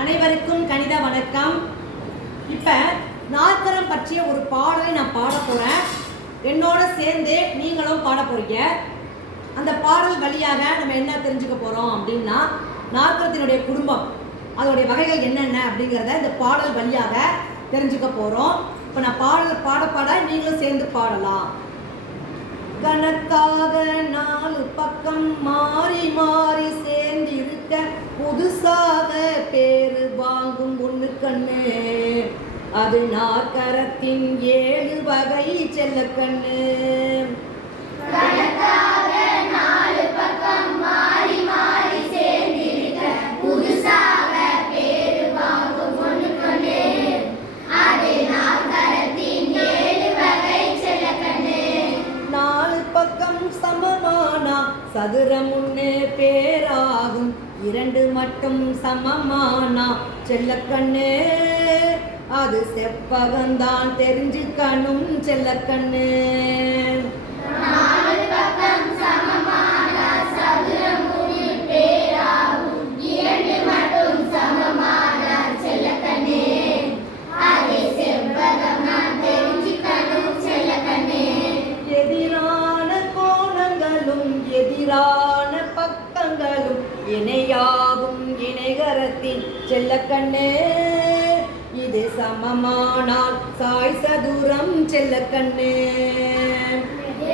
அனைவருக்கும் கணித வணக்கம். இப்போ நாற்கரம் பற்றிய ஒரு பாடலை நான் பாட போகிறேன். என்னோட சேர்ந்து நீங்களும் பாட போறீங்க. அந்த பாடல் வழியாக நம்ம என்ன தெரிஞ்சுக்க போகிறோம் அப்படின்னா, நாற்கரத்தினுடைய குடும்பம், அதோடைய வகைகள் என்னென்ன அப்படிங்கிறத இந்த பாடல் வழியாக தெரிஞ்சுக்க போகிறோம். இப்போ நான் பாடல் பாட நீங்களும் சேர்ந்து பாடலாம். கணக்காக 4 பக்கம் மாறி மாறி சேர்ந்திருக்க புதுசாக பேரு வாங்கும் ஒண்ணு கண்ணு, அது நாற்கரத்தின் 7 வகை செல்லக்கண்ணு. கணக்காக 4 பக்கம் மாறி மாறி சேர்ந்திருக்க புதுசாக பேரு வாங்கும் ஒண்ணு கண்ணு, அது நாற்கரத்தின் 7 வகை செல்லக்கண்ணு. 4 பக்கம் சமமானா சதுரம் ஒண்ணு பேராகும், 2 மட்டும் சமமானா செல்லக்கண்ணு, அது செவ்வகம்தான் தெரிஞ்சுக்கணும் செல்லக்கண்ணு. 4 பக்கம் சமமானா சதுரம் ஒண்ணு பேராகும், 2 மட்டும் சமமானா செல்லக்கண்ணு, அது செவ்வகம்தான் தெரிஞ்சுக்கணும் செல்லக்கண்ணு. எதிரான கோணங்களும் எதிரான பக்கங்களும் இணையாகும் இணைகரத்தின் செல்லக்கண்ணு, இது சமமானால் சாய் சதுரம் செல்லக்கண்ணு.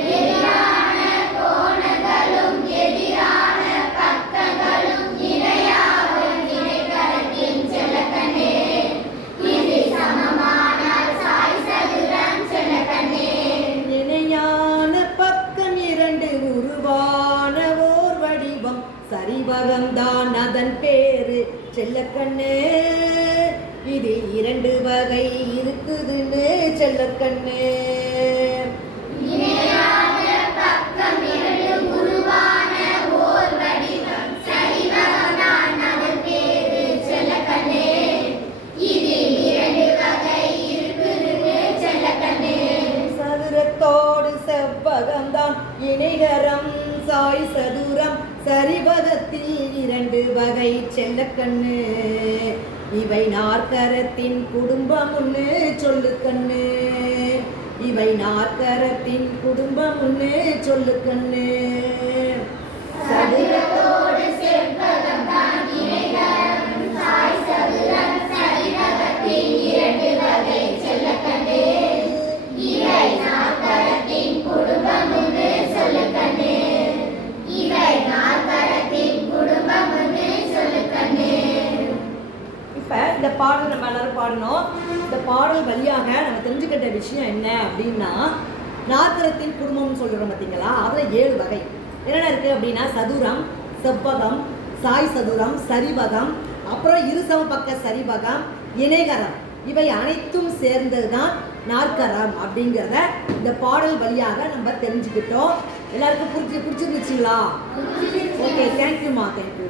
எதிரான கோணங்களும் எதிரான பக்கங்களும் இணையாகும் இணைகரத்தின் செல்லக்கண்ணு, இது சமமானால் சாய் சதுரம் செல்லக்கண்ணு. இணையான பக்கம் 2 உருவான ஓர் வடிவம் சரிவகம்தான் அதன் பேரு செல்லக்கண்ணு, இது 2 வகை இருக்குதுன்னு செல்லக்கண்ணு. இணையான பக்கம் 2 உருவான ஓர் வடிவம் சரிவகம்தான் அதன் பேரு செல்லக்கண்ணு, இது 2 வகை இருக்குதுன்னு செல்லக்கண்ணு. சதுரத்தோடு செவ்வகம்தான் இணைகரம் சாய் சதுரம் சரிவகத்தில் 2 வகை செல்லக்கண்ணு, இவை நாற்கரத்தின் குடும்பம் ஒண்ணு சொல்லுக்கண்ணு, இவை நாற்கரத்தின் குடும்பம் ஒண்ணு சொல்லுக்கண்ணு. சதுரத்தோடு செவ்வகம்தான் இணைகரம் சாய் சதுரம் சரிவகத்தின் 2 வகை செல்லக்கண்ணு, இவை நாற்கரத்தின் குடும்பம் ஒண்ணு சொல்லுக்கண்ணு, இவை நாற்கரத்தின் குடும்பம் ஒண்ணு சொல்லுக்கண்ணு. இப்போ இந்த பாடல் நம்ம எல்லாரும் பாடணும். இந்த பாடல் வழியாக நம்ம தெரிஞ்சுக்கிட்ட விஷயம் என்ன அப்படின்னா, நாற்கரத்தின் குடும்பம்னு சொல்கிறோம் பார்த்தீங்களா, அதில் 7 வகை என்னென்ன இருக்குது அப்படின்னா, சதுரம், செவ்வகம், சாய் சதுரம், சரிவகம், அப்புறம் இருசம பக்க சரிவகம், இணைகரம், இவை அனைத்தும் சேர்ந்தது தான் நாற்கரம் அப்படிங்கிறத இந்த பாடல் வழியாக நம்ம தெரிஞ்சுக்கிட்டோம். எல்லாருக்கும் பிடிச்சிருந்துச்சுங்களா? ஓகே, தேங்க்யூம்மா, தேங்க்யூ.